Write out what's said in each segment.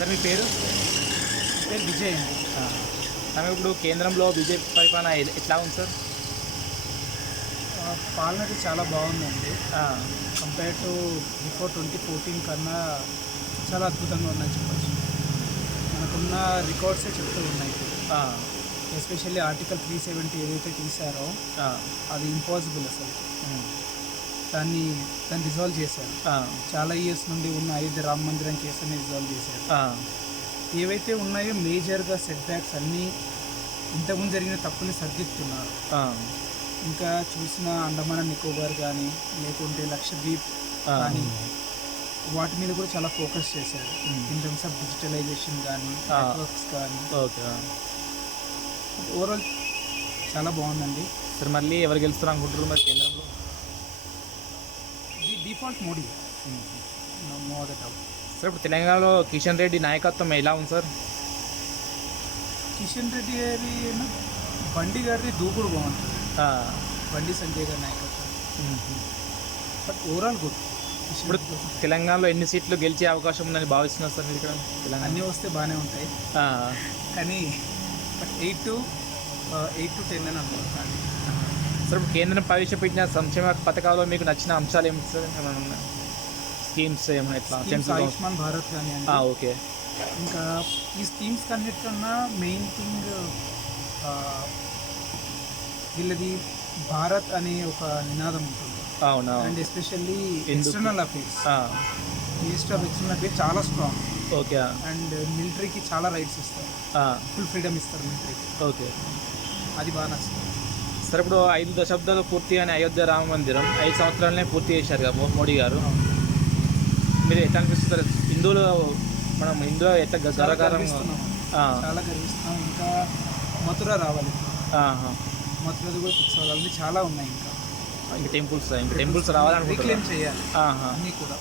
Sir మీ పేరు? పేరు విజయ్ అండి. ఆమె ఇప్పుడు కేంద్రంలో బీజేపీ పరిపాలన ఎట్లా ఉంది సార్? పాలన అయితే చాలా బాగుందండి. ఆ, కంపేర్ టు బిఫోర్ 2014 కన్నా చాలా అద్భుతంగా ఉందని చెప్పచ్చు. మనకున్న రికార్డ్సే చెప్తూ ఉన్నాయి ఇప్పుడు. ఆ, ఎస్పెషల్లీ ఆర్టికల్ 370 ఏదైతే తీశారో ఆ, అది ఇంపాసిబుల్ అసలు. ఉమ్, దాన్ని రిజాల్వ్ చేశారు. ఆ, చాలా ఇయర్స్ నుండి ఉన్న అయోధ్య రామ మందిరం కేసుని రిజాల్వ్ చేశారు. ఆ, ఏవైతే ఉన్నాయో మేజర్గా సెట్ బ్యాక్స్ అన్నీ ఇంతకుముందు జరిగిన తప్పుని సరిదిద్దుతున్నారు. ఆ, ఇంకా చూసిన అండమాన్ నికోబార్ కానీ లేకుంటే లక్షద్వీప్ ఆ, కానీ వాటి మీద కూడా చాలా ఫోకస్ చేశారు. మ్మ్. ఇన్ టర్మ్స్ ఆఫ్ డిజిటలైజేషన్ కానీ ఆ. నెట్వర్క్స్ కానీ ఓకే. ఓవరాల్ చాలా బాగుందండి. సార్ మళ్ళీ ఎవరు గెలుస్తారు అనుకుంటారు మరి కేంద్రంలో? The default Modi, no other doubt. Sir ఇప్పుడు తెలంగాణలో కిషన్ రెడ్డి నాయకత్వం ఎలా ఉంది సార్? కిషన్ రెడ్డి గారి బండి గారిది దూకుడు బాగుంటుంది. ఆ, బండి సంజయ్ గారి నాయకత్వం. ఉమ్. But overall good. ఇప్పుడు తెలంగాణలో ఎన్ని సీట్లు గెలిచే అవకాశం ఉందని భావిస్తున్నారు సార్ మీరు ఇక్కడ తెలంగాణ? అన్నీ వస్తే బాగానే ఉంటాయి ఆ, కానీ బట్ 8 to 10 అని అనుకుంటున్నాను. సార్ ఇప్పుడు కేంద్రం ప్రవేశపెట్టిన సంక్షేమ పథకాల్లో మీకు నచ్చిన అంశాలు ఏమిటి సార్? ఏమైనా ఉన్నాయా? స్కీమ్స్ ఏమైనా ఎట్లా? ఆయుష్మాన్ భారత్ కానీ అండి. ఓకే. ఇంకా ఈ స్కీమ్స్ అన్నిటికన్నా మెయిన్ థింగ్ వీళ్ళది భారత్ అనే ఒక నినాదం ఉంటుంది. అవునా? అండ్ ఎస్పెషల్లీ ఎందుకు? ఎక్స్టర్నల్ అఫేర్స్, ఆ, మినిస్టర్ ఆఫ్ ఎక్స్టర్నల్ అఫేర్స్ చాలా స్ట్రాంగ్. ఓకే. అండ్ మిలిటరీకి చాలా రైట్స్ ఇస్తారు, ఆ, ఫుల్ ఫ్రీడమ్ ఇస్తారు మిలిటరీకి. ఓకే. అది బాగా నచ్చుతుంది. సార్ ఇప్పుడు 5 దశాబ్దాలు పూర్తి అని అయోధ్య రామ మందిరం 5 సంవత్సరాలనే పూర్తి చేశారు కదా మోడీ గారు. మీరు ఎట్లా అనిపిస్తారు? హిందువులు మనం హిందువులు ఎట్లా చాలా గర్వకారంగా? గర్విస్తున్నాం. ఆ, చాలా గర్విస్తున్నాం. ఇంకా మథుర రావాలి, ఆహా. మథురది కూడా ఫిక్స్ అవ్వాలి. చాలా ఉన్నాయి ఇంకా ఇంకా టెంపుల్స్ రావాలనుకుంటున్నాను. రీక్లెయిమ్ చేయాలి ఆహా. అన్నీ కూడా.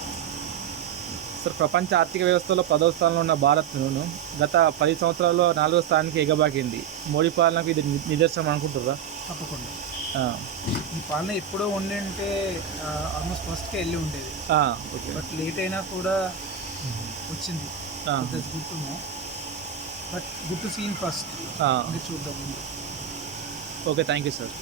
సార్ ప్రపంచ ఆర్థిక వ్యవస్థలో 10వ స్థానంలో ఉన్న భారత్ను గత 10 సంవత్సరాల్లో 4వ స్థానానికి ఎగబాకింది. మోడీ పాలనకు ఇది నిదర్శనం అనుకుంటుర్రా? తప్పకుండా ఆ, ఈ పాలన ఎప్పుడో ఉండి ఉంటే ఆల్మోస్ట్ ఫస్ట్కే వెళ్ళి ఉండేది. ఓకే. బట్ లేట్ అయినా కూడా వచ్చింది. ఆ, good to know, but good to seen first. ఆ, ఇంకా చూద్దాం ముందు. ఓకే. Thank you sir.